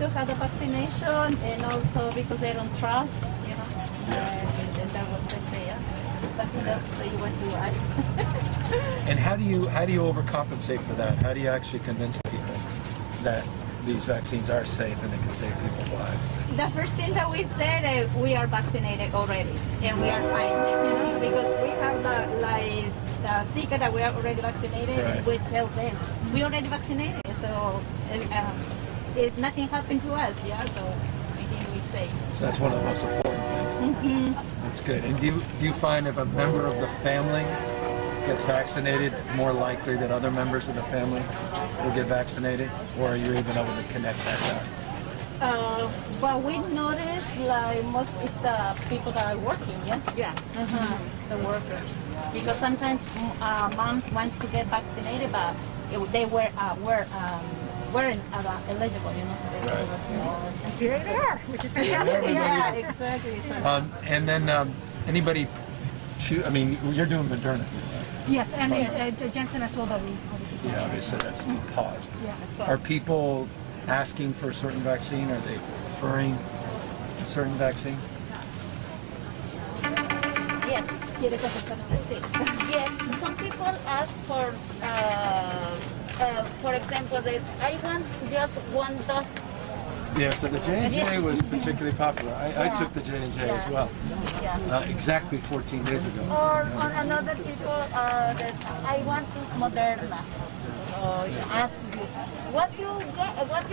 to have the vaccination, and also because they don't trust, you know. And that was the fear. Something that you want to add. And how do you overcompensate for that? How do you actually convince people that these vaccines are safe and they can save people's lives? The first thing that we said, we are vaccinated already, and we are fine, you know, because we have the sticker that we are already vaccinated, and we tell them we already vaccinated, so if nothing happened to us, yeah, so I think we safe. So that's one of the most important things. That's good. And do you find if a member of the family gets vaccinated, more likely that other members of the family will get vaccinated, or are you even able to connect that? But we noticed like most is the people that are working, yeah, the workers, because sometimes moms wants to get vaccinated, but they weren't eligible, you know. And here they are, which is fantastic. Yeah, exactly. So. And then anybody I mean, you're doing Moderna. Yes, and Jensen as well, but we obviously. Yeah, obviously that's paused. Yeah. Are people asking for a certain vaccine? Are they preferring a certain vaccine? Yes. Yes. Some people ask for example, I want just one dose. Yeah, so the J&J was particularly popular. I took the J&J as well. Exactly 14 days ago. Or another people that I want Moderna. So you ask you, what you got, what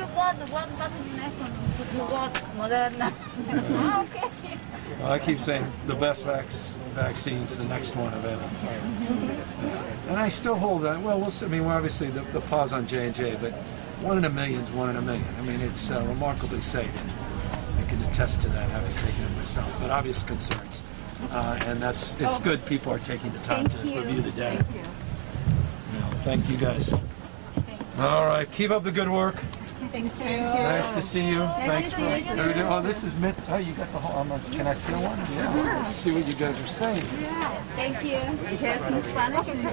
vaccination you got, Moderna. Okay. Well, I keep saying the best vaccine's the next one available. And I still hold that. Well, we'll see. I mean, we're obviously the pause on J&J, but 1 in a million is 1 in a million. I mean, it's remarkably safe. I can attest to that, having taken it myself. But obvious concerns, and it's good people are taking the time to review the data. Thank you guys. All right, keep up the good work. Thank you. Nice to see you. Nice to see you. Oh, this is myth. Oh, you got the whole. Can I steal one? Yeah. Let's see what you guys are saying. Thank you. He has in Spanish and Oh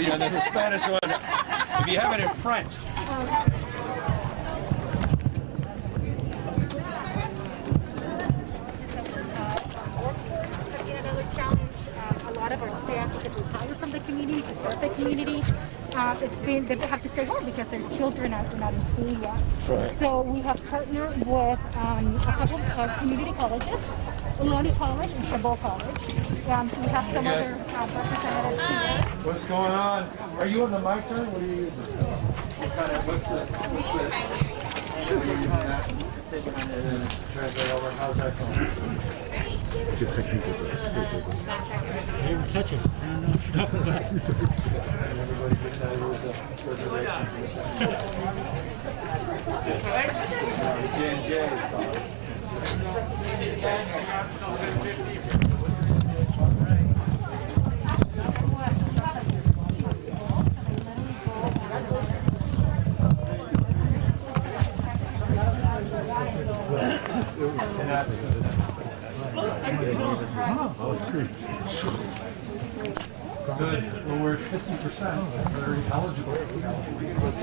yeah, the Spanish one. If you have it in French. Another challenge, a lot of our staff, because we're tired from the community, to serve the community, they have to stay home because their children are not in school yet. Right. So we have partnered with a couple of community colleges, Ohlone College and Chabot College. So we have some other representatives here. What's going on? Are you on the mic turn? What are you using? What's the are you using that? And then translate over. How's that going? Good technical. I didn't touch it. Everybody gets out of the reservation for a second. The J&J is gone. Good. Well, we're at 50%. Very eligible.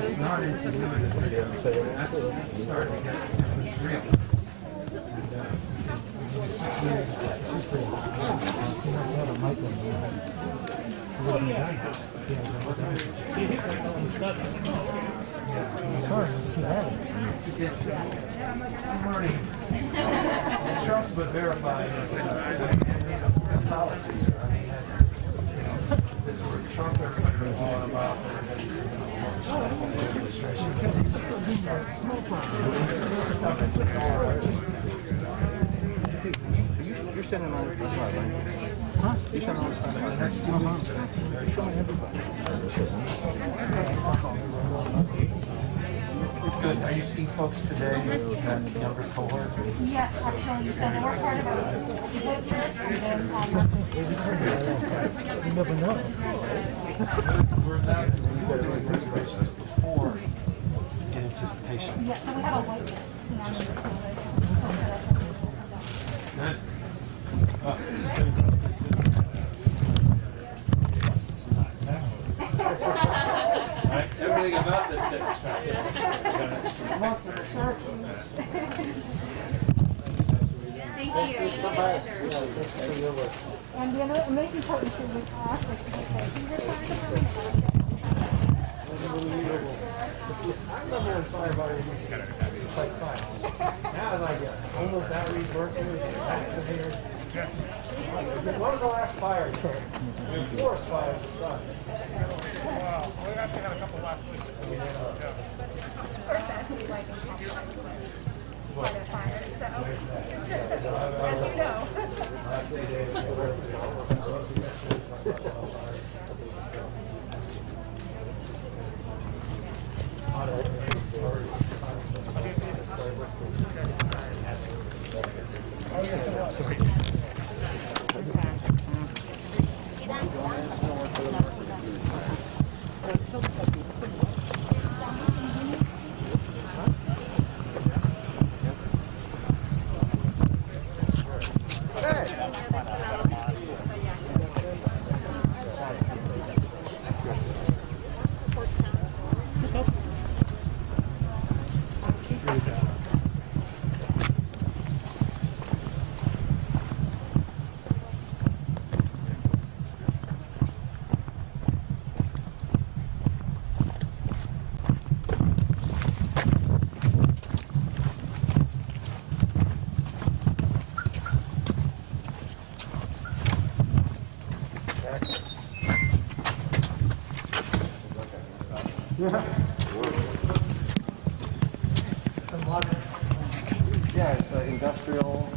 It's not insignificant. That's starting to get it's real. I'm learning. Trust but verify is policies. This was Trump, everybody was all about You're sending all the time, right? Huh? You're sending all the time. It's good. Are you seeing folks today in the younger cohort? Yes, actually, so they were part of You never know. We're about doing reservations before in anticipation. Yes, so we have a wait list. Good. Everything about this thing is fantastic. And the other amazing partnership with us is the I remember when firefighter used to fight fire. Now it's like almost outreach workers and vaccinators. When was the last fire? Forest fires aside. Well, we actually had a couple last week. Yeah, it's industrial.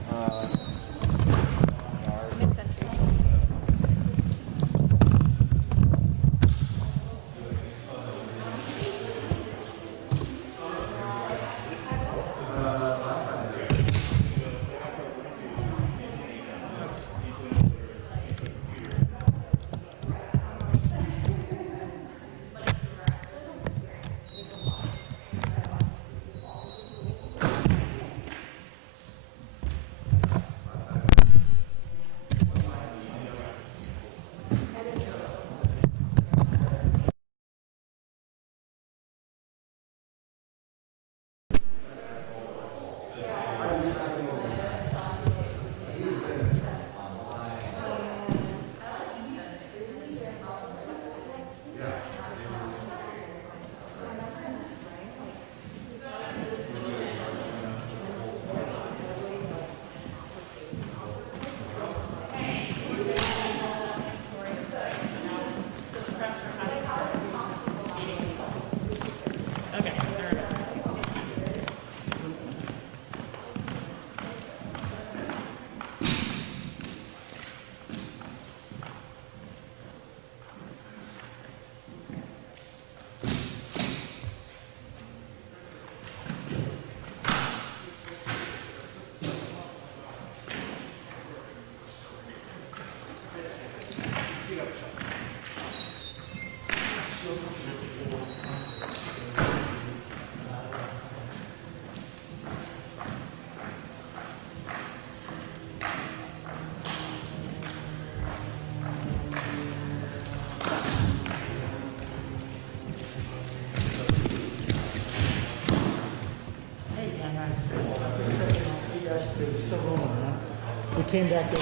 We came back in.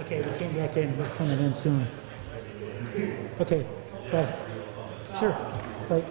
Okay, we came back in. He's coming in soon. Okay, bye. Sure, bye.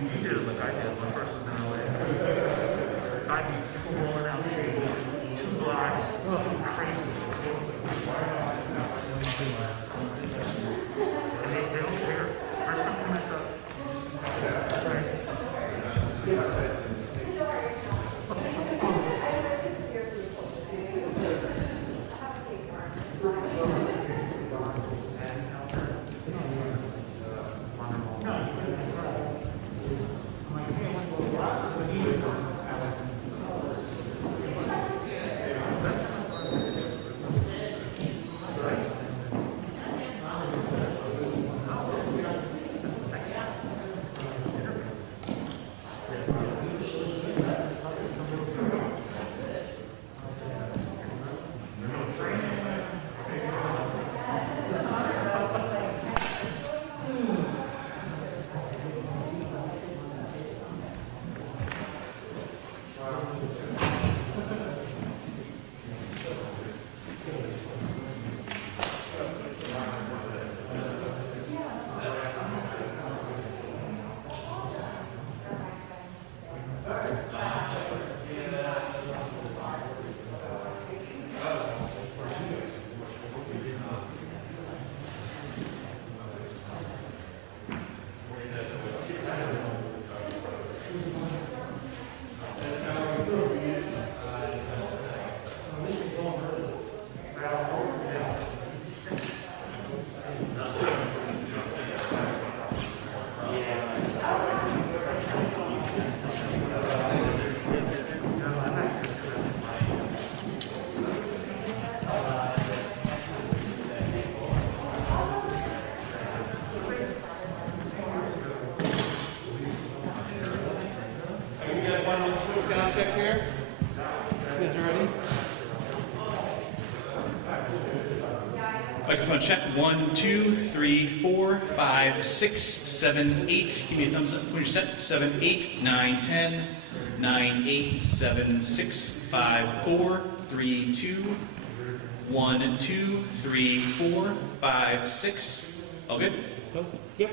You did it like I did when I first was in LA. I'd be pulling out tables, 2 blocks, crazy. And they don't care. First time I mess up. Check here. You guys ready? Microphone check. 1, 2, 3, 4, 5, 6, 7, 8. Give me a thumbs up when you're set. 7, 8, 9, 10, 9, 8, 7, 6, 5, 4, 3, 2, 1, 2, 3, 4, 5, 6. All good? Yep.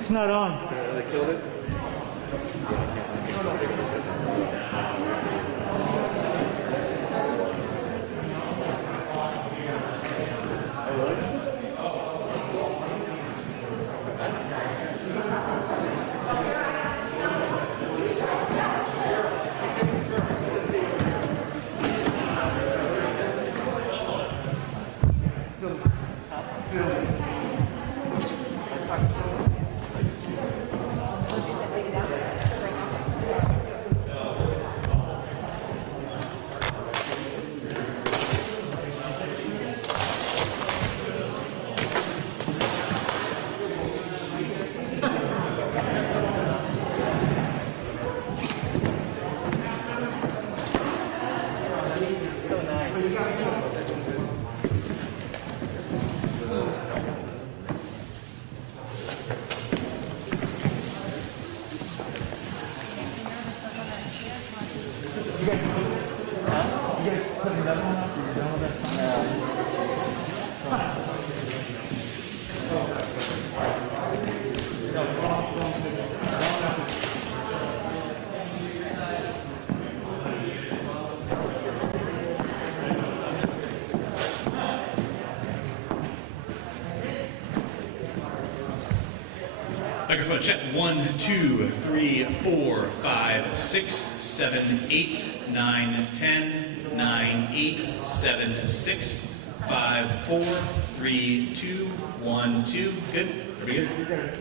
It's not on. They killed it? just want to check. 1, 2, 3, 4, 5, 6, 7, 8, 9, 10, 9, 8, 7, 6, 5, 4, 3, 2, 1, 2. Good. Pretty good.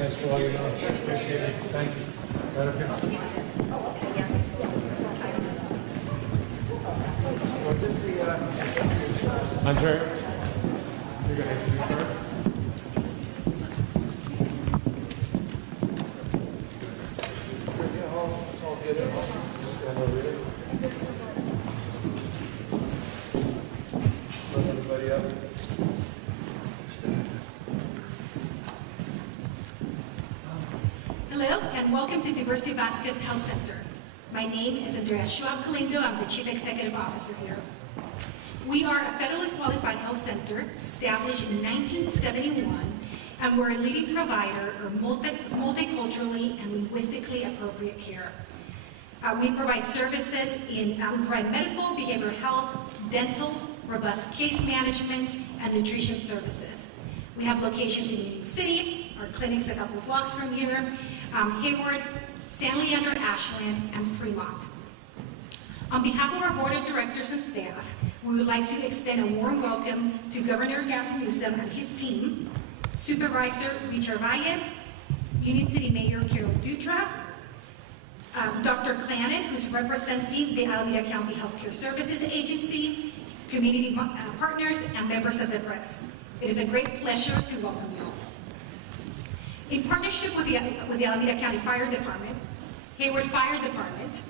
Thanks for all your help. Appreciate it. Thank you. Right up here. Was this the, Ontario? You're going to interview first? It's all good at home. Stand over here. Let everybody up. Hello, and welcome to Diversity Vasquez Health Center. My name is Andrea Schwab Calindo. I'm the Chief Executive Officer here. We are a federally qualified health center established in 1971, and we're a leading provider of multiculturally and linguistically appropriate care. We provide services we provide medical, behavioral health, dental, robust case management, and nutrition services. We have locations in Union City, our clinic's a couple of blocks from here, Hayward, San Leandro, Ashland, and Fremont. On behalf of our board of directors and staff, we would like to extend a warm welcome to Governor Gavin Newsom and his team, Supervisor Richard Valle, Union City Mayor Carol Dutra, Dr. Clannen, who's representing the Alameda County Healthcare Services Agency, community partners, and members of the press. It is a great pleasure to welcome you all. In partnership with the Alameda County Fire Department, Hayward Fire Department,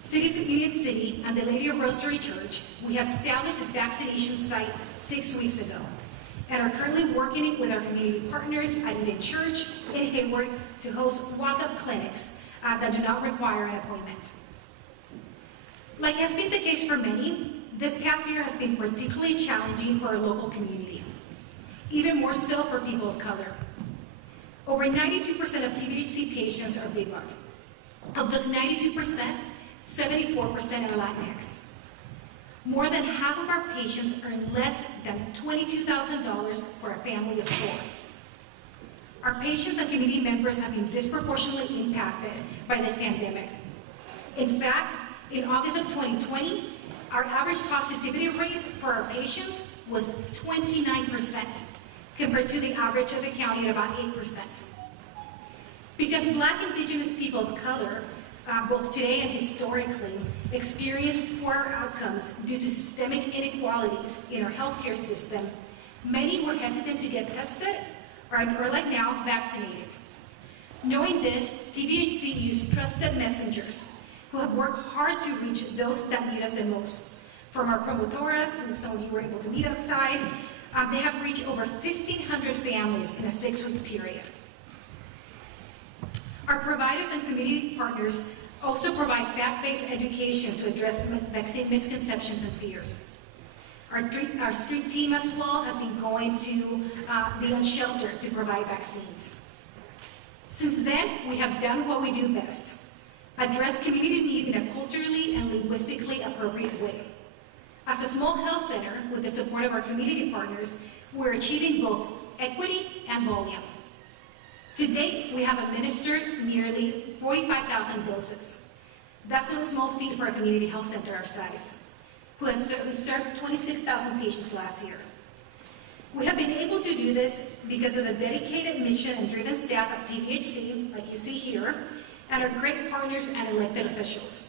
City of Union City, and the Lady of Rosary Church, we have established this vaccination site 6 weeks ago and are currently working with our community partners at Eden Church in Hayward to host walk-up clinics that do not require an appointment. Like has been the case for many, this past year has been particularly challenging for our local community, even more so for people of color. Over 92% of TBHC patients are BIPOC. Of those 92%, 74% are Latinx. More than half of our patients earn less than $22,000 for a family of 4. Our patients and community members have been disproportionately impacted by this pandemic. In fact, in August of 2020, our average positivity rate for our patients was 29%, compared to the average of the county at about 8%. Because Black Indigenous people of color, both today and historically, experience poorer outcomes due to systemic inequalities in our healthcare system, many were hesitant to get tested or like now, vaccinated. Knowing this, TBHC used trusted messengers who have worked hard to reach those that need us the most. From our promotoras, whom some of you were able to meet outside, they have reached over 1,500 families in a 6-week period. Our providers and community partners also provide fact-based education to address vaccine misconceptions and fears. Our street team as well has been going to the unsheltered to provide vaccines. Since then, we have done what we do best, address community need in a culturally and linguistically appropriate way. As a small health center, with the support of our community partners, we're achieving both equity and volume. To date, we have administered nearly 45,000 doses. That's no small feat for a community health center our size, who served 26,000 patients last year. We have been able to do this because of the dedicated mission and driven staff at TBHC, like you see here, and our great partners and elected officials.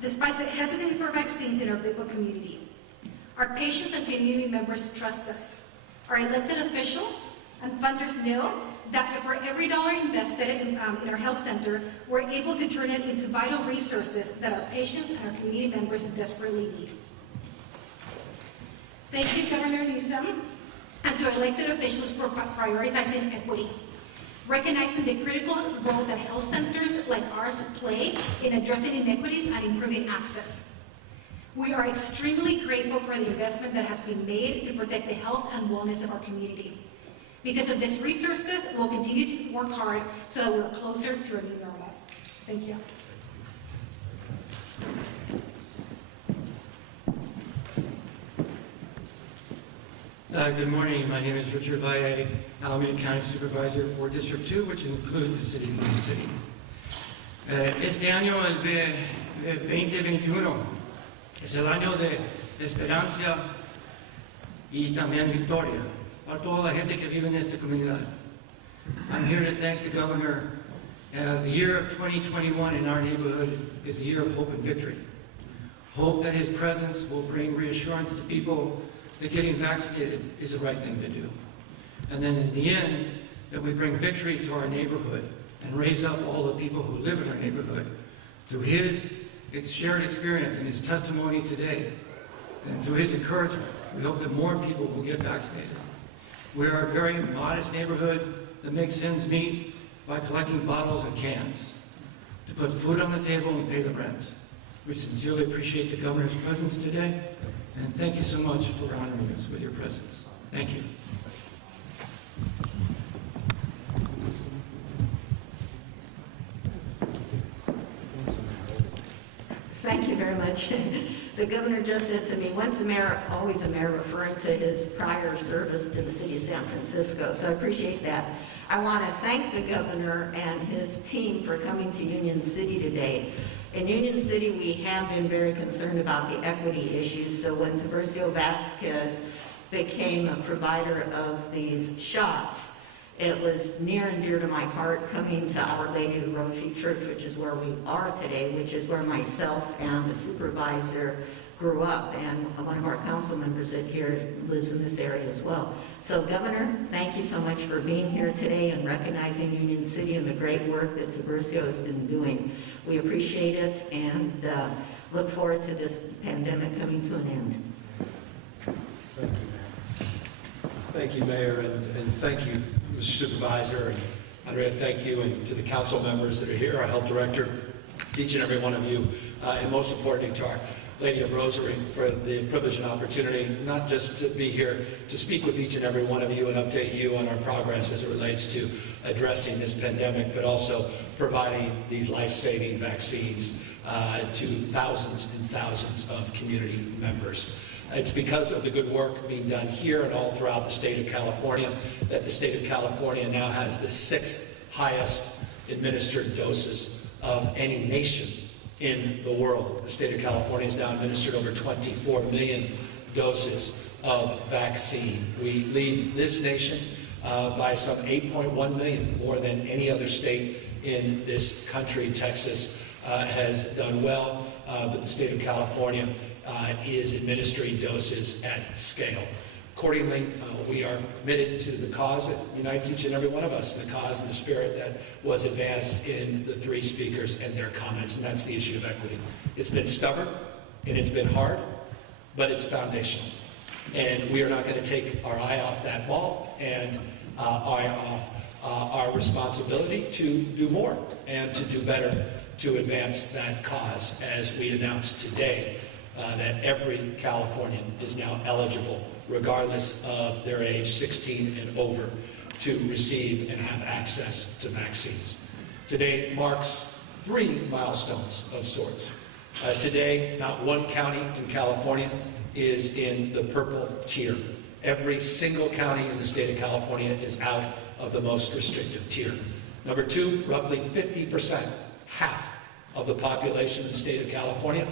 Despite the hesitancy for vaccines in our BIPOC community, our patients and community members trust us. Our elected officials and funders know that for every dollar invested in our health center, we're able to turn it into vital resources that our patients and our community members desperately need. Thank you, Governor Newsom, and to our elected officials for prioritizing equity, recognizing the critical role that health centers like ours play in addressing inequities and improving access. We are extremely grateful for the investment that has been made to protect the health and wellness of our community. Because of these resources, we'll continue to work hard so that we're closer to a new normal. Thank you. Good morning. My name is Richard Valle, Alameda County Supervisor for District 2, which includes the city of Union City. Este año, el 2021, es el año de esperanza y también victoria para toda la gente que vive en esta comunidad. I'm here to thank the governor. The year of 2021 in our neighborhood is a year of hope and victory. Hope that his presence will bring reassurance to people that getting vaccinated is the right thing to do. And then in the end, that we bring victory to our neighborhood and raise up all the people who live in our neighborhood through his shared experience and his testimony today. And through his encouragement, we hope that more people will get vaccinated. We are a very modest neighborhood that makes ends meet by collecting bottles and cans to put food on the table and pay the rent. We sincerely appreciate the governor's presence today, and thank you so much for honoring us with your presence. Thank you. Thank you very much. The governor just said to me, once a mayor, always a mayor, referring to his prior service to the city of San Francisco. So I appreciate that. I want to thank the governor and his team for coming to Union City today. In Union City, we have been very concerned about the equity issues. So when Tiburcio Vasquez became a provider of these shots, it was near and dear to my heart coming to Our Lady of Rosary Church, which is where we are today, which is where myself and the supervisor grew up, and one of our council members that here lives in this area as well. So Governor, thank you so much for being here today and recognizing Union City and the great work that Tiburcio has been doing. We appreciate it and look forward to this pandemic coming to an end. Thank you, Mayor, and thank you, Mr. Supervisor, and Andrea, thank you, and to the council members that are here, our health director, to each and every one of you, and most importantly to Our Lady of Rosary for the privilege and opportunity not just to be here to speak with each and every one of you and update you on our progress as it relates to addressing this pandemic, but also providing these life-saving vaccines to thousands and thousands of community members. It's because of the good work being done here and all throughout the state of California that the state of California now has the 6th highest administered doses of any nation in the world. The state of California has now administered over 24 million doses of vaccine. We lead this nation by some 8.1 million, more than any other state in this country. Texas has done well, but the state of California is administering doses at scale. Accordingly, we are committed to the cause that unites each and every one of us, the cause and the spirit that was advanced in the 3 speakers and their comments, and that's the issue of equity. It's been stubborn, and it's been hard, but it's foundational. And we are not going to take our eye off that ball and eye off our responsibility to do more and to do better to advance that cause, as we announced today that every Californian is now eligible, regardless of their age, 16 and over, to receive and have access to vaccines. Today marks 3 milestones of sorts. Today, not one county in California is in the purple tier. Every single county in the state of California is out of the most restrictive tier. Number 2, roughly 50%, half of the population of the state of California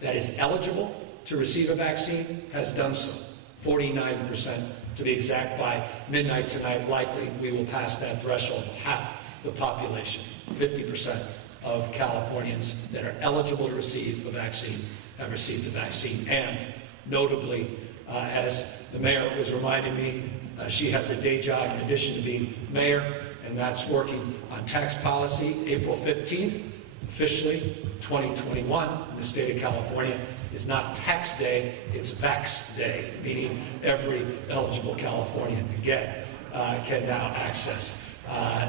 that is eligible to receive a vaccine has done so. 49% to be exact. By midnight tonight, likely we will pass that threshold. Half the population, 50% of Californians that are eligible to receive a vaccine have received a vaccine. And notably, as the mayor was reminding me, she has a day job in addition to being mayor, and that's working on tax policy. April 15th, officially 2021 in the state of California, is not tax day, it's Vax Day, meaning every eligible Californian can now access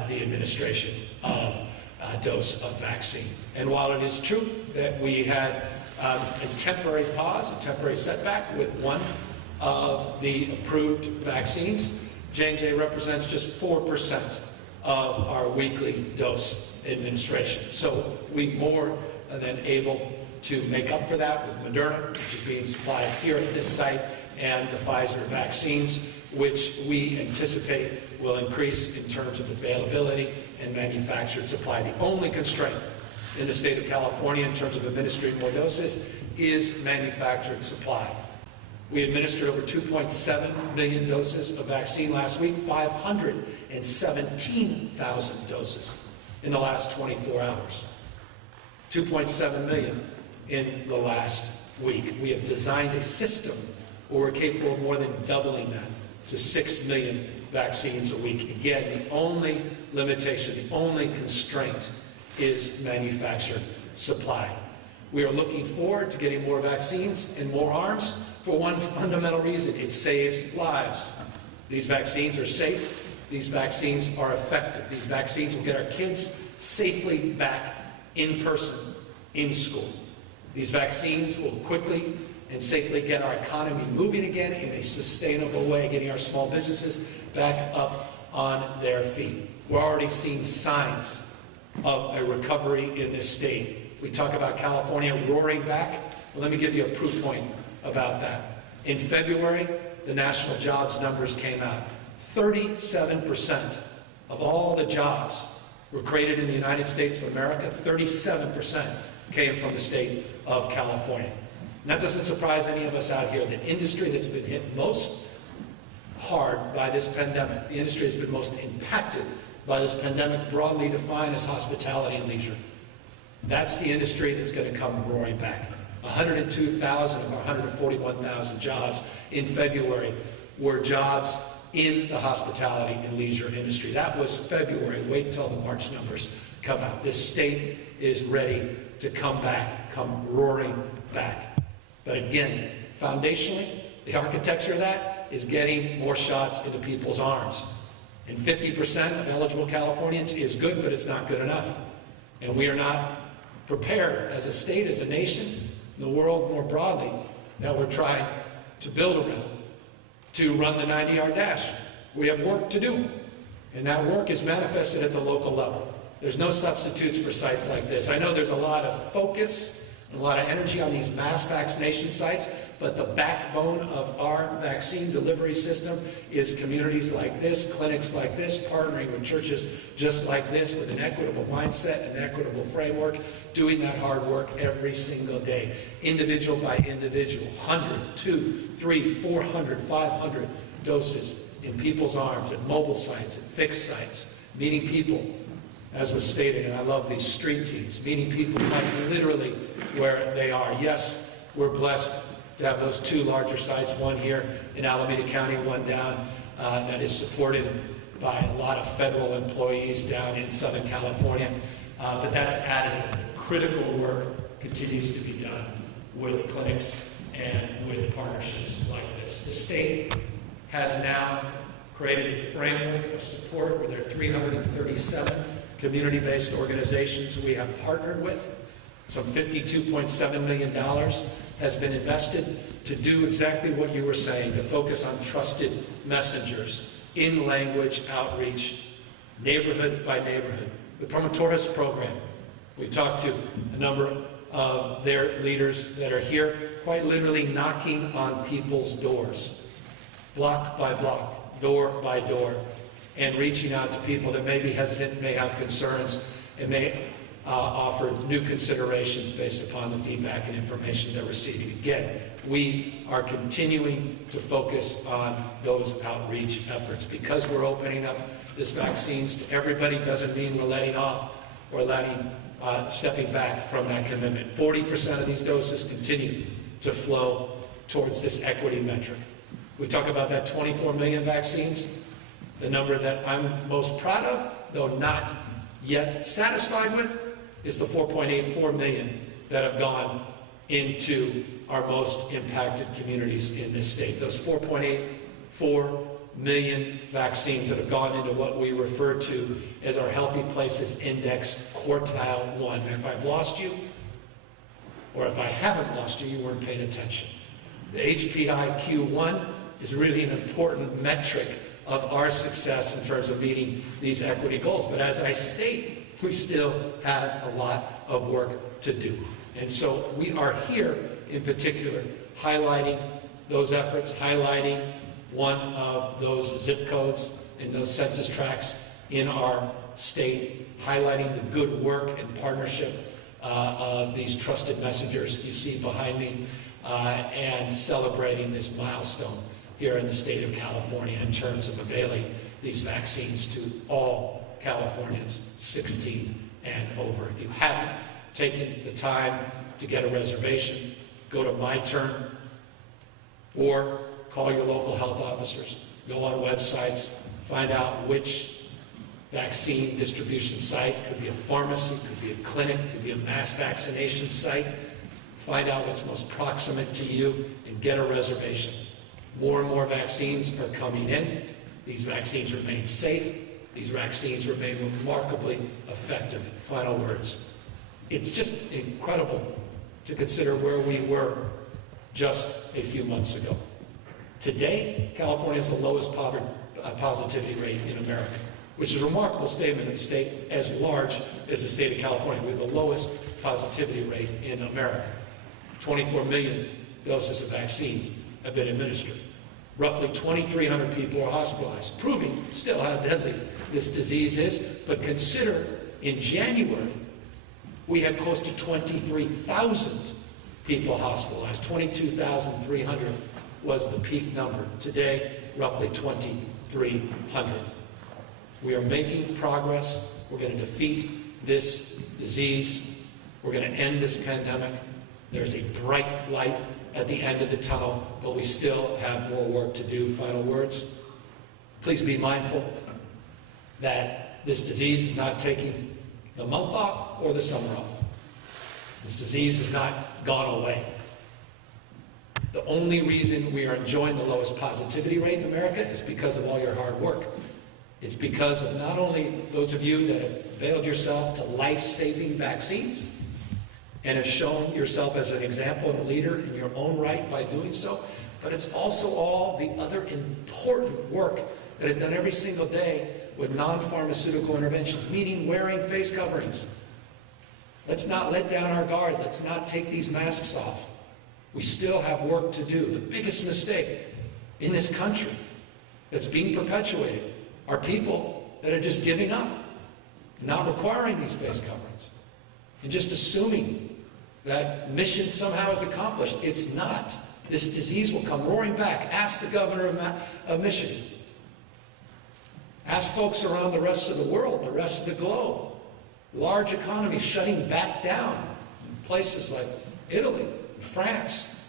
the administration of a dose of vaccine. And while it is true that we had a temporary pause, a temporary setback with one of the approved vaccines, J&J represents just 4% of our weekly dose administration. So we more than able to make up for that with Moderna, which is being supplied here at this site, and the Pfizer vaccines, which we anticipate will increase in terms of availability and manufactured supply. The only constraint in the state of California in terms of administering more doses is manufactured supply. We administered over 2.7 million doses of vaccine last week, 517,000 doses in the last 24 hours. 2.7 million in the last week. We have designed a system where we're capable of more than doubling that to 6 million vaccines a week. Again, the only limitation, the only constraint is manufactured supply. We are looking forward to getting more vaccines and more arms for one fundamental reason: it saves lives. These vaccines are safe. These vaccines are effective. These vaccines will get our kids safely back in person, in school. These vaccines will quickly and safely get our economy moving again in a sustainable way, getting our small businesses back up on their feet. We're already seeing signs of a recovery in this state. We talk about California roaring back. Well, let me give you a proof point about that. In February, the national jobs numbers came out. 37% of all the jobs were created in the United States of America. 37% came from the state of California. And that doesn't surprise any of us out here. The industry that's been hit most hard by this pandemic, the industry that's been most impacted by this pandemic, broadly defined as hospitality and leisure. That's the industry that's going to come roaring back. 102,000 of our 141,000 jobs in February were jobs in the hospitality and leisure industry. That was February. Wait till the March numbers come out. This state is ready to come back, come roaring back. But again, foundationally, the architecture of that is getting more shots into people's arms. And 50% of eligible Californians is good, but it's not good enough. And we are not prepared as a state, as a nation, in the world more broadly, that we're trying to build around to run the 90-yard dash. We have work to do, and that work is manifested at the local level. There's no substitutes for sites like this. I know there's a lot of focus and a lot of energy on these mass vaccination sites, but the backbone of our vaccine delivery system is communities like this, clinics like this, partnering with churches just like this with an equitable mindset and equitable framework, doing that hard work every single day, individual by individual, 100, 2, 3, 400, 500 doses in people's arms, at mobile sites, at fixed sites, meeting people, as was stated, and I love these street teams, meeting people like literally where they are. Yes, we're blessed to have those two larger sites, one here in Alameda County, one down that is supported by a lot of federal employees down in Southern California. But that's additive. Critical work continues to be done with clinics and with partnerships like this. The state has now created a framework of support where there are 337 community-based organizations we have partnered with. Some $52.7 million has been invested to do exactly what you were saying, to focus on trusted messengers, in-language outreach, neighborhood by neighborhood. The Promotores program, we talked to a number of their leaders that are here, quite literally knocking on people's doors, block by block, door by door, and reaching out to people that may be hesitant, may have concerns, and may offer new considerations based upon the feedback and information they're receiving. Again, we are continuing to focus on those outreach efforts. Because we're opening up this vaccines to everybody doesn't mean we're letting off or stepping back from that commitment. 40% of these doses continue to flow towards this equity metric. We talk about that 24 million vaccines. The number that I'm most proud of, though not yet satisfied with, is the 4.84 million that have gone into our most impacted communities in this state. Those 4.84 million vaccines that have gone into what we refer to as our Healthy Places Index Quartile 1. And if I've lost you, or if I haven't lost you, you weren't paying attention. The HPIQ1 is really an important metric of our success in terms of meeting these equity goals. But as I state, we still have a lot of work to do. And so we are here, in particular, highlighting those efforts, highlighting one of those zip codes and those census tracts in our state, highlighting the good work and partnership of these trusted messengers you see behind me, and celebrating this milestone here in the state of California in terms of availing these vaccines to all Californians 16 and over. If you haven't taken the time to get a reservation, go to My Turn or call your local health officers. Go on websites, find out which vaccine distribution site. Could be a pharmacy, could be a clinic, could be a mass vaccination site. Find out what's most proximate to you and get a reservation. More and more vaccines are coming in. These vaccines remain safe. These vaccines remain remarkably effective. Final words. It's just incredible to consider where we were just a few months ago. Today, California has the lowest positivity rate in America, which is a remarkable statement of a state as large as the state of California. We have the lowest positivity rate in America. 24 million doses of vaccines have been administered. Roughly 2,300 people are hospitalized, proving still how deadly this disease is. But consider, in January, we had close to 23,000 people hospitalized. 22,300 was the peak number. Today, roughly 2,300. We are making progress. We're going to defeat this disease. We're going to end this pandemic. There's a bright light at the end of the tunnel, but we still have more work to do. Final words. Please be mindful that this disease is not taking the month off or the summer off. This disease has not gone away. The only reason we are enjoying the lowest positivity rate in America is because of all your hard work. It's because of not only those of you that have availed yourself to life-saving vaccines and have shown yourself as an example and a leader in your own right by doing so, but it's also all the other important work that is done every single day with non-pharmaceutical interventions, meaning wearing face coverings. Let's not let down our guard. Let's not take these masks off. We still have work to do. The biggest mistake in this country that's being perpetuated are people that are just giving up, not requiring these face coverings, and just assuming that mission somehow is accomplished. It's not. This disease will come roaring back. Ask the governor of Michigan. Ask folks around the rest of the world, the rest of the globe. Large economies shutting back down in places like Italy, France,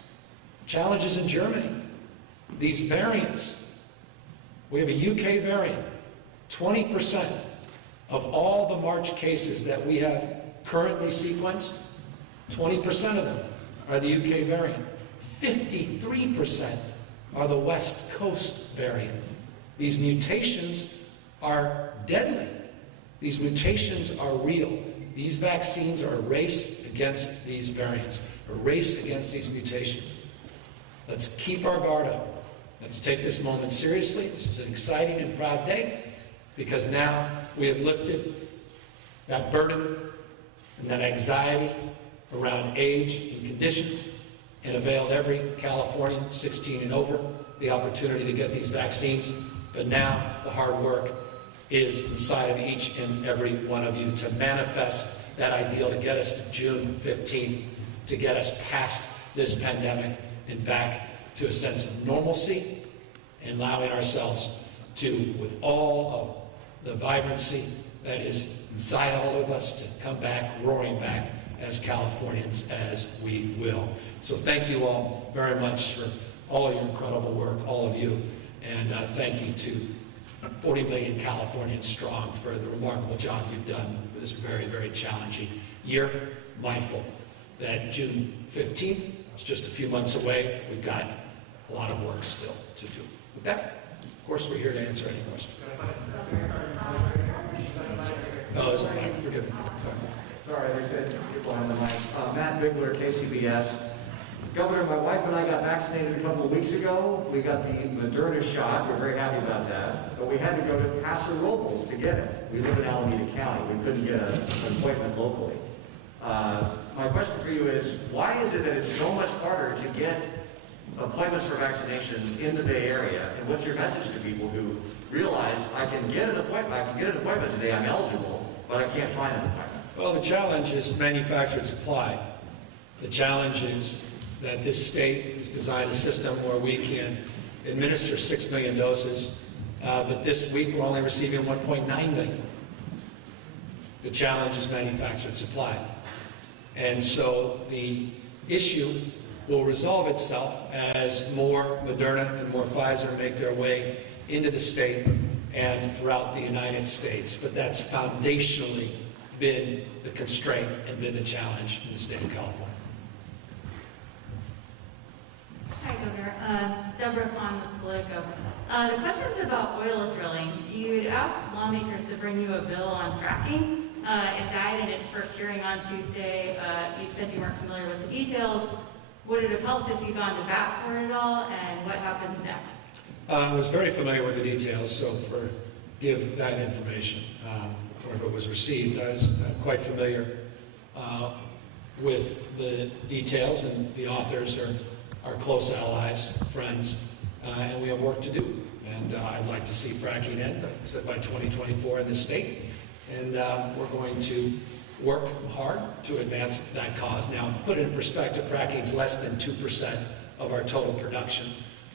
challenges in Germany. These variants. We have a UK variant. 20% of all the March cases that we have currently sequenced, 20% of them are the UK variant. 53% are the West Coast variant. These mutations are deadly. These mutations are real. These vaccines are a race against these variants, a race against these mutations. Let's keep our guard up. Let's take this moment seriously. This is an exciting and proud day because now we have lifted that burden and that anxiety around age and conditions and availed every Californian 16 and over the opportunity to get these vaccines. But now the hard work is inside of each and every one of you to manifest that ideal, to get us to June 15th, to get us past this pandemic and back to a sense of normalcy and allowing ourselves to, with all of the vibrancy that is inside all of us, to come back, roaring back as Californians as we will. So thank you all very much for all of your incredible work, all of you, and thank you to 40 million Californians strong for the remarkable job you've done with this very, very challenging year. Mindful that June 15th is just a few months away. We've got a lot of work still to do. With that, of course, we're here to answer any questions. Oh, there's a mic. Forgive me. Sorry, they said people on the mic. Matt Bigler, KCBS. Governor, my wife and I got vaccinated a couple of weeks ago. We got the Moderna shot. We're very happy about that. But we had to go to Paso Robles to get it. We live in Alameda County. We couldn't get an appointment locally. My question for you is, why is it that it's so much harder to get appointments for vaccinations in the Bay Area? And what's your message to people who realize, I can get an appointment today, I'm eligible, but I can't find an appointment? Well, the challenge is manufactured supply. The challenge is that this state has designed a system where we can administer 6 million doses, but this week we're only receiving 1.9 million. The challenge is manufactured supply. And so the issue will resolve itself as more Moderna and more Pfizer make their way into the state and throughout the United States. But that's foundationally been the constraint and been the challenge in the state of California. Hi, Governor. Deborah Kwan with Politico. The question is about oil drilling. You'd asked lawmakers to bring you a bill on fracking. It died in its first hearing on Tuesday. You said you weren't familiar with the details. Would it have helped if you'd gone to bat for it at all? And what happens next? I was very familiar with the details, so forgive that information. Wherever it was received, I was quite familiar with the details, and the authors are close allies, friends, and we have work to do. And I'd like to see fracking end, like I said, by 2024 in the state. And we're going to work hard to advance that cause. Now, put it in perspective, fracking is less than 2% of our total production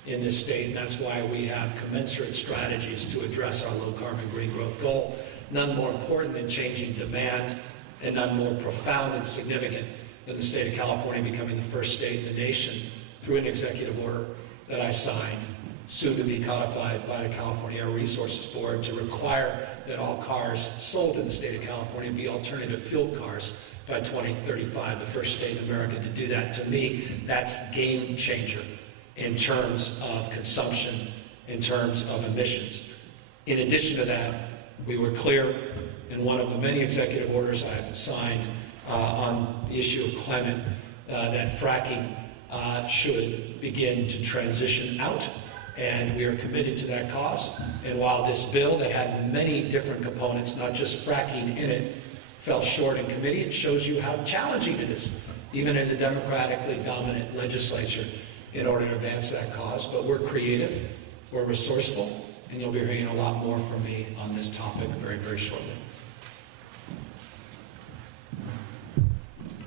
in this state, and that's why we have commensurate strategies to address our low-carbon green growth goal. None more important than changing demand, and none more profound and significant than the state of California becoming the first state in the nation through an executive order that I signed, soon to be codified by the California Air Resources Board, to require that all cars sold in the state of California be alternative fuel cars by 2035, the first state in America to do that. To me, that's game changer in terms of consumption, in terms of emissions. In addition to that, we were clear in one of the many executive orders I've signed on the issue of climate that fracking should begin to transition out, and we are committed to that cause. And while this bill that had many different components, not just fracking in it, fell short in committee, it shows you how challenging it is, even in a democratically dominant legislature, in order to advance that cause. But we're creative, we're resourceful, and you'll be hearing a lot more from me on this topic very, very shortly.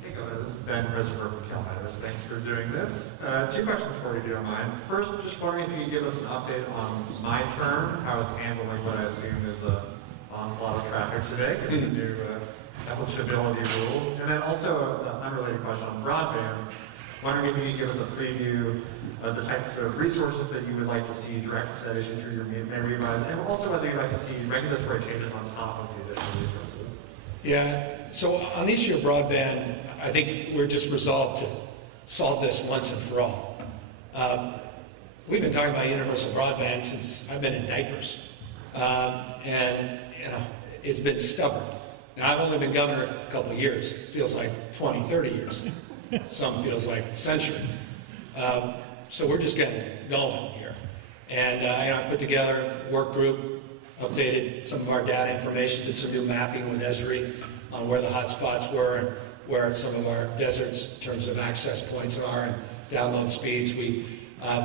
Hey, Governor, this is Ben Christopher from CalMeters. Thanks for doing this. 2 questions for you, if you don't mind. First, just wondering if you could give us an update on my term, how it's handling what I assume is an onslaught of traffic today, given the new eligibility rules. And then also an unrelated question on broadband. Wondering if you could give us a preview of the types of resources that you would like to see direct to that issue through your May revise, and also whether you'd like to see regulatory changes on top of the additional resources. Yeah, so on the issue of broadband, I think we're just resolved to solve this once and for all. We've been talking about universal broadband since I've been in diapers. And, you know, it's been stubborn. Now, I've only been governor a couple of years. It feels like 20, 30 years. Some feels like a century. So we're just getting going here. And I put together a work group, updated some of our data information, did some new mapping with Esri on where the hot spots were and where some of our deserts in terms of access points are and download speeds. We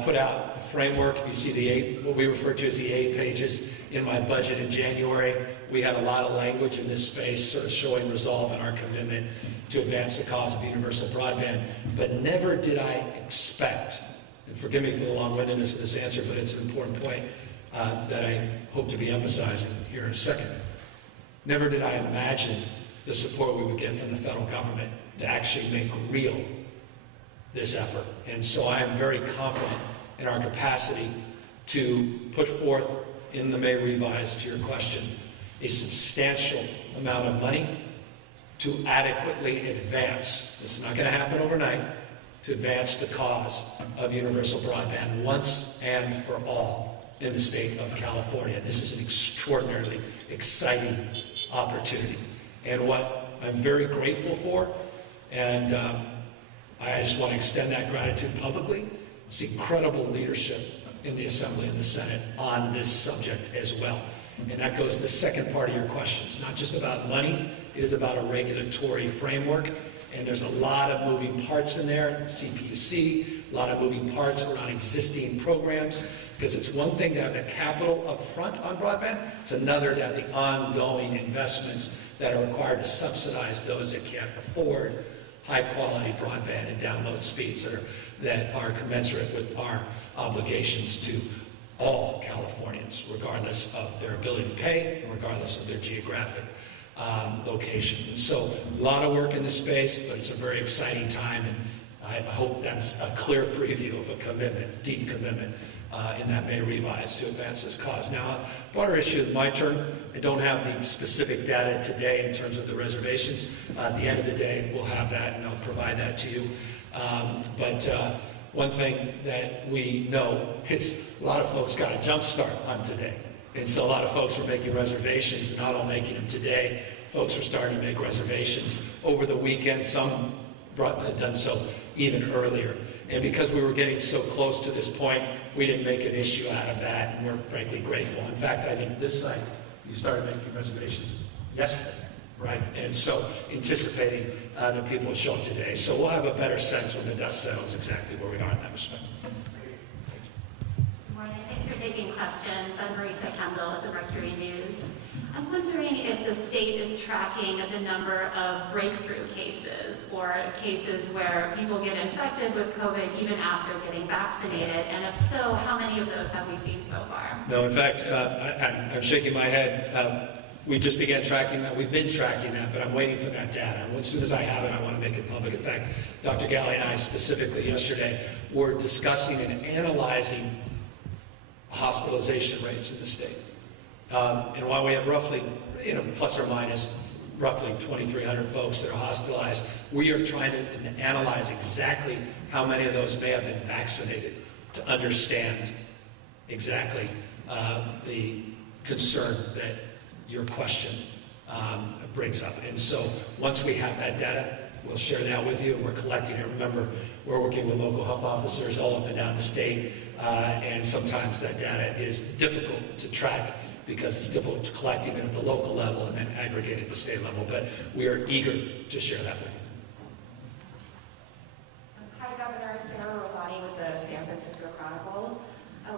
put out a framework. If you see what we refer to as the 8 pages in my budget in January, we had a lot of language in this space sort of showing resolve in our commitment to advance the cause of universal broadband. But never did I expect, and forgive me for the long-windedness of this answer, but it's an important point that I hope to be emphasizing here in a second. Never did I imagine the support we would get from the federal government to actually make real this effort. And so I am very confident in our capacity to put forth in the May revise, to your question, a substantial amount of money to adequately advance, this is not going to happen overnight, to advance the cause of universal broadband once and for all in the state of California. This is an extraordinarily exciting opportunity. And what I'm very grateful for, and I just want to extend that gratitude publicly, is incredible leadership in the Assembly and the Senate on this subject as well. And that goes to the second part of your question. It's not just about money, it is about a regulatory framework. And there's a lot of moving parts in there, CPUC, a lot of moving parts around existing programs, because it's one thing to have the capital up front on broadband, it's another to have the ongoing investments that are required to subsidize those that can't afford high-quality broadband and download speeds that are commensurate with our obligations to all Californians, regardless of their ability to pay and regardless of their geographic location. And so a lot of work in this space, but it's a very exciting time, and I hope that's a clear preview of a commitment, deep commitment in that May revise to advance this cause. Now, a broader issue of my turn, I don't have the specific data today in terms of the reservations. At the end of the day, we'll have that, and I'll provide that to you. But one thing that we know is a lot of folks got a jump start on today. And so a lot of folks were making reservations, and not all making them today. Folks were starting to make reservations over the weekend. Some had done so even earlier. And because we were getting so close to this point, we didn't make an issue out of that, and we're frankly grateful. In fact, I think this site, you started making reservations yesterday, right? And so anticipating that people would show up today. So we'll have a better sense when the dust settles exactly where we are in that respect. Good morning. Thanks for taking questions. I'm Marisa Kendall at the Mercury News. I'm wondering if the state is tracking the number of breakthrough cases or cases where people get infected with COVID even after getting vaccinated, and if so, how many of those have we seen so far? No, in fact, I'm shaking my head. We just began tracking that. We've been tracking that, but I'm waiting for that data. And as soon as I have it, I want to make it public. In fact, Dr. Galley and I specifically yesterday were discussing and analyzing hospitalization rates in the state. And while we have roughly, plus or minus roughly 2,300 folks that are hospitalized, we are trying to analyze exactly how many of those may have been vaccinated to understand exactly the concern that your question brings up. And so once we have that data, we'll share that with you. We're collecting it. Remember, we're working with local health officers all up and down the state, and sometimes that data is difficult to track because it's difficult to collect even at the local level and then aggregate at the state level. But we are eager to share that with you. Hi, Governor. Sarah Rovani with the San Francisco Chronicle.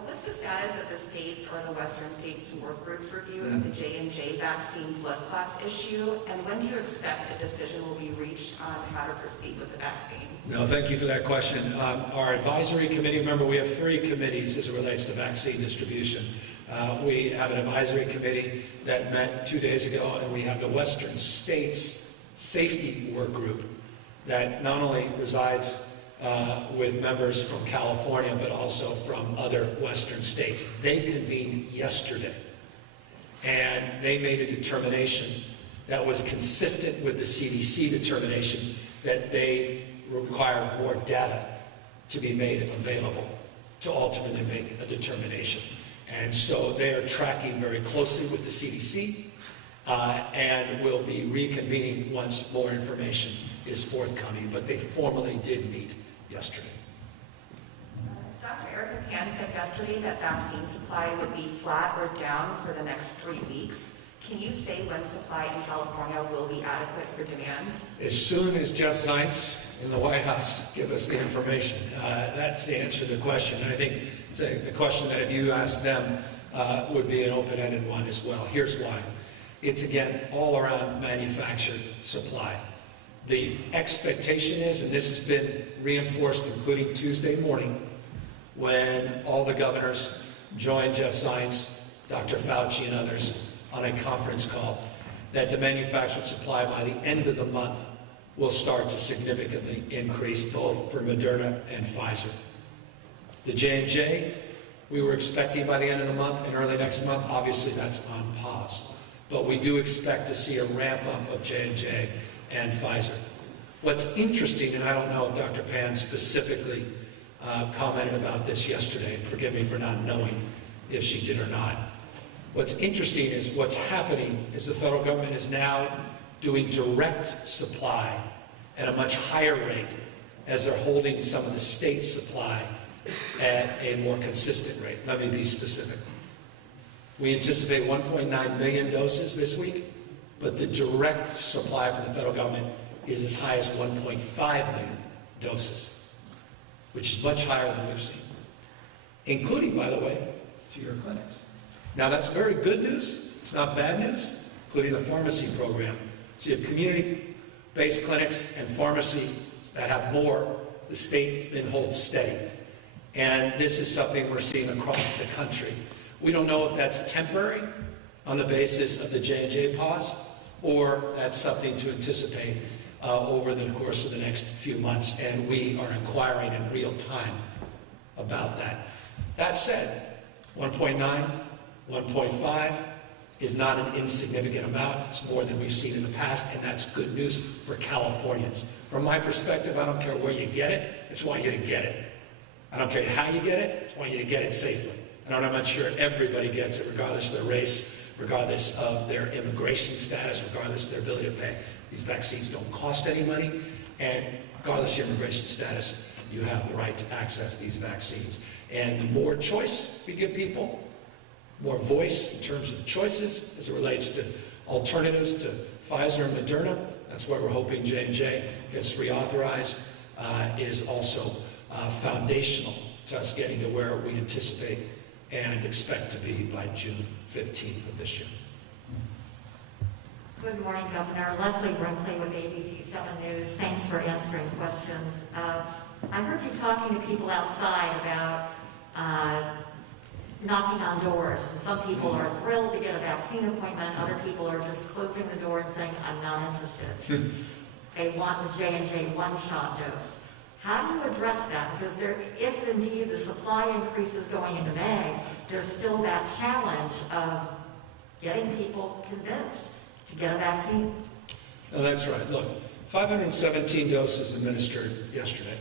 What's the status of the states or the Western states work groups review of the J&J vaccine blood class issue? And when do you expect a decision will be reached on how to proceed with the vaccine? No, thank you for that question. Our advisory committee, remember we have 3 committees as it relates to vaccine distribution. We have an advisory committee that met 2 days ago, and we have the Western States Safety Work Group that not only resides with members from California, but also from other Western states. They convened yesterday, and they made a determination that was consistent with the CDC determination that they require more data to be made available to ultimately make a determination. And so they are tracking very closely with the CDC, and will be reconvening once more information is forthcoming, but they formally did meet yesterday. Dr. Erica Pan said yesterday that vaccine supply would be flat or down for the next 3 weeks. Can you say when supply in California will be adequate for demand? As soon as Jeff Zients in the White House give us the information. That's the answer to the question. I think it's a question that if you ask them would be an open-ended one as well. Here's why. It's, again, all around manufactured supply. The expectation is, and this has been reinforced including Tuesday morning, when all the governors joined Jeff Zients, Dr. Fauci, and others on a conference call, that the manufactured supply by the end of the month will start to significantly increase, both for Moderna and Pfizer. The J&J, we were expecting by the end of the month and early next month. Obviously, that's on pause. But we do expect to see a ramp up of J&J and Pfizer. What's interesting, and I don't know if Dr. Pan specifically commented about this yesterday, and forgive me for not knowing if she did or not. What's interesting is what's happening is the federal government is now doing direct supply at a much higher rate as they're holding some of the state supply at a more consistent rate. Let me be specific. We anticipate 1.9 million doses this week, but the direct supply from the federal government is as high as 1.5 million doses, which is much higher than we've seen, including, by the way, to your clinics. Now, that's very good news. It's not bad news, including the pharmacy program. So you have community based clinics and pharmacies that have more, the state's been hold steady. And this is something we're seeing across the country. We don't know if that's temporary on the basis of the J&J pause, or that's something to anticipate over the course of the next few months, and we are inquiring in real time about that. That said, 1.9, 1.5 is not an insignificant amount. It's more than we've seen in the past, and that's good news for Californians. From my perspective, I don't care where you get it, I just want you to get it. I don't care how you get it, I just want you to get it safely. And I'm not sure everybody gets it, regardless of their race, regardless of their immigration status, regardless of their ability to pay. These vaccines don't cost any money, and regardless of your immigration status, you have the right to access these vaccines. And the more choice we give people, more voice in terms of choices as it relates to alternatives to Pfizer and Moderna, that's why we're hoping J&J gets reauthorized, is also foundational to us getting to where we anticipate and expect to be by June 15th of this year. Good morning, Governor. Leslie Brinkley with ABC 7 News. Thanks for answering questions. I heard you talking to people outside about knocking on doors. And some people are thrilled to get a vaccine appointment. Other people are just closing the door and saying, I'm not interested. They want the J&J one-shot dose. How do you address that? Because if indeed the supply increases going into May, there's still that challenge of getting people convinced to get a vaccine. No, that's right. Look, 517 doses administered yesterday,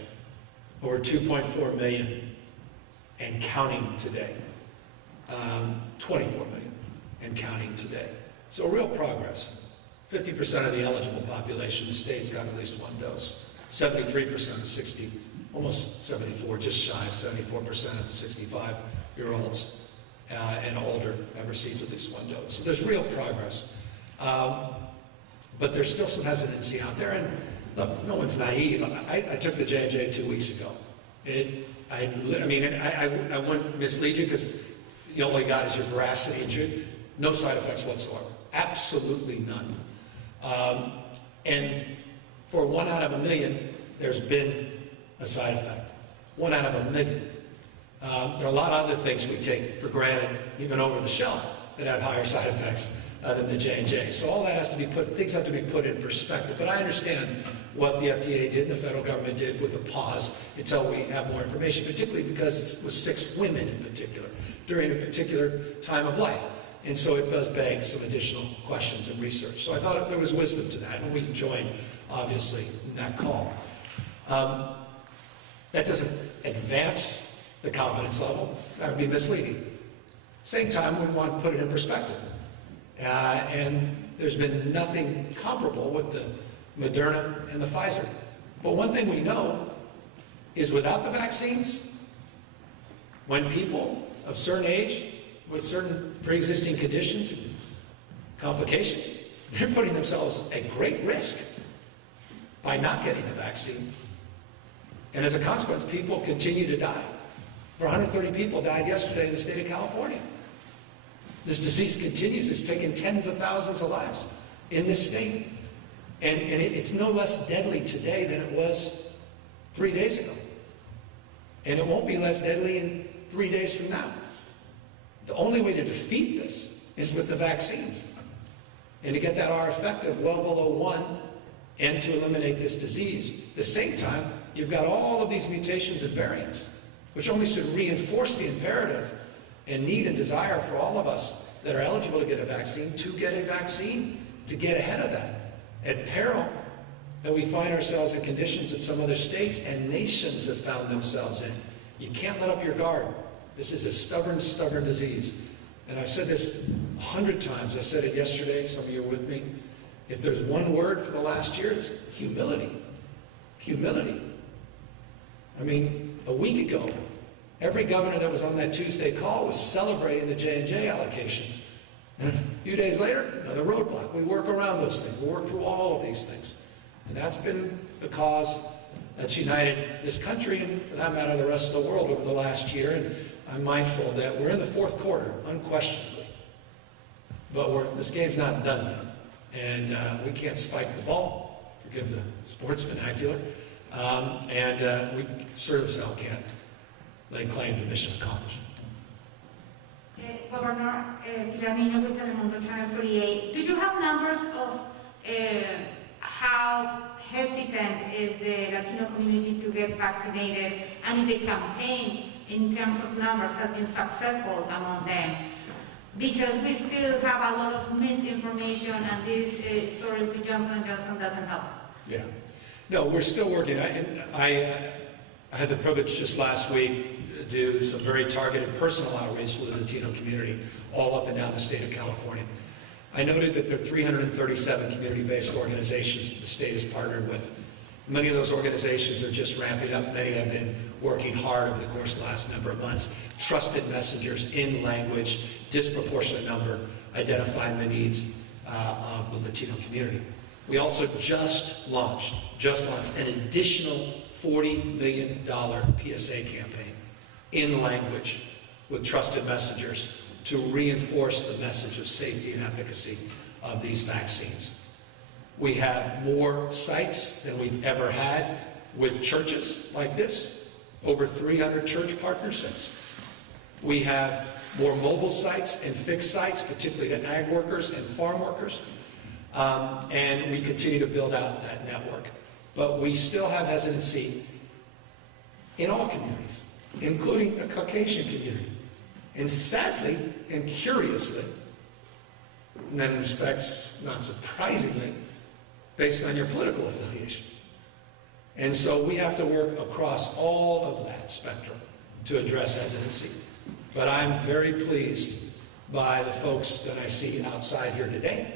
over 2.4 million and counting today. 24 million and counting today. So real progress. 50% of the eligible population, the state's got at least one dose. 73% of 60, almost 74, just shy of 74% of 65-year-olds and older have received at least one dose. So there's real progress. But there's still some hesitancy out there, and look, no one's naive. I took the J&J 2 weeks ago. I wouldn't mislead you because the only got is your veracity and truth. No side effects whatsoever. Absolutely none. And for 1 out of a million, there's been a side effect. 1 out of a million. There are a lot of other things we take for granted, even over the shelf, that have higher side effects than the J&J. So all that has to be things have to be put in perspective. But I understand what the FDA did and the federal government did with a pause until we have more information, particularly because it was 6 women in particular during a particular time of life. And so it does beg some additional questions and research. So I thought there was wisdom to that, and we joined, obviously, in that call. That doesn't advance the confidence level. That would be misleading. Same time, we want to put it in perspective. And there's been nothing comparable with the Moderna and the Pfizer. But one thing we know is without the vaccines, when people of certain age with certain pre-existing conditions and complications, they're putting themselves at great risk by not getting the vaccine. And as a consequence, people continue to die. 130 people died yesterday in the state of California. This disease continues. It's taken tens of thousands of lives in this state. And it's no less deadly today than it was 3 days ago. And it won't be less deadly in 3 days from now. The only way to defeat this is with the vaccines. And to get that R effective well below 1 and to eliminate this disease. At the same time, you've got all of these mutations and variants, which only should reinforce the imperative and need and desire for all of us that are eligible to get a vaccine, to get ahead of that. At peril that we find ourselves in conditions that some other states and nations have found themselves in. You can't let up your guard. This is a stubborn, stubborn disease. And I've said this 100 times. I said it yesterday. Some of you are with me. If there's one word for the last year, it's humility. Humility. I mean, a week ago, every governor that was on that Tuesday call was celebrating the J&J allocations. And a few days later, another roadblock. We work around those things. We work through all of these things. And that's been the cause that's united this country and, for that matter, the rest of the world over the last year. And I'm mindful that we're in the 4th quarter, unquestionably. But this game's not done yet. And we can't spike the ball. For forgive the sports vernacular. We sure as hell can't lay claim to mission accomplished. Governor Piranino with Telemundo Channel 48. Do you have numbers of how hesitant is the Latino community to get vaccinated, and if the campaign in terms of numbers has been successful among them? Because we still have a lot of misinformation, and this story with Johnson & Johnson doesn't help. Yeah. No, we're still working. I had the privilege just last week to do some very targeted personal outreach to the Latino community all up and down the state of California. I noted that there are 337 community-based organizations that the state has partnered with. Many of those organizations are just ramping up. Many have been working hard over the course of the last number of months. Trusted messengers in language, disproportionate number, identifying the needs of the Latino community. We also just launched an additional $40 million PSA campaign in language with trusted messengers to reinforce the message of safety and efficacy of these vaccines. We have more sites than we've ever had with churches like this, over 300 church partnerships. We have more mobile sites and fixed sites, particularly to ag workers and farm workers. And we continue to build out that network. But we still have hesitancy in all communities, including the Caucasian community. And sadly and curiously, in many respects, not surprisingly, based on your political affiliations. And so we have to work across all of that spectrum to address hesitancy. But I'm very pleased by the folks that I see outside here today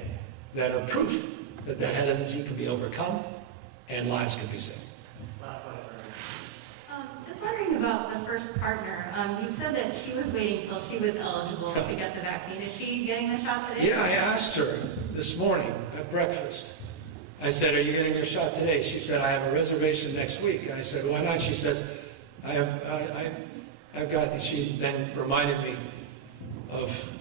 that are proof that that hesitancy can be overcome and lives can be saved. Just wondering about the first partner. You said that she was waiting until she was eligible to get the vaccine. Is she getting the shot today? Yeah, I asked her this morning at breakfast. I said, "Are you getting your shot today?" She said, "I have a reservation next week." I said, "Why not?" She says, she then reminded me of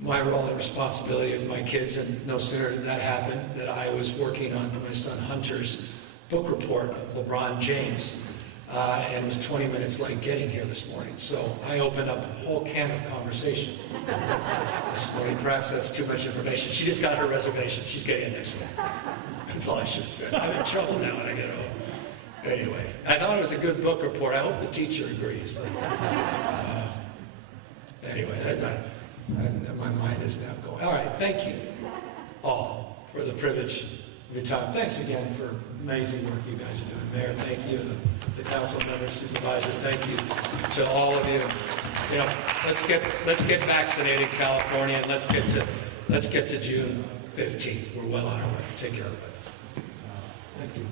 my role and responsibility with my kids, and no sooner did that happen that I was working on my son Hunter's book report of LeBron James, and was 20 minutes late getting here this morning. So I opened up a whole can of conversation this morning. Perhaps that's too much information. She just got her reservation. She's getting it next week. That's all I should have said. I'm in trouble now when I get home. Anyway, I thought it was a good book report. I hope the teacher agrees. Anyway, my mind is now going. All right, thank you all for the privilege of your time. Thanks again for amazing work you guys are doing. Mayor, thank you. And the council members, supervisor, thank you to all of you. You know, let's get vaccinated, California, and let's get to June 15th. We're well on our way. Take care, everybody. Thank you.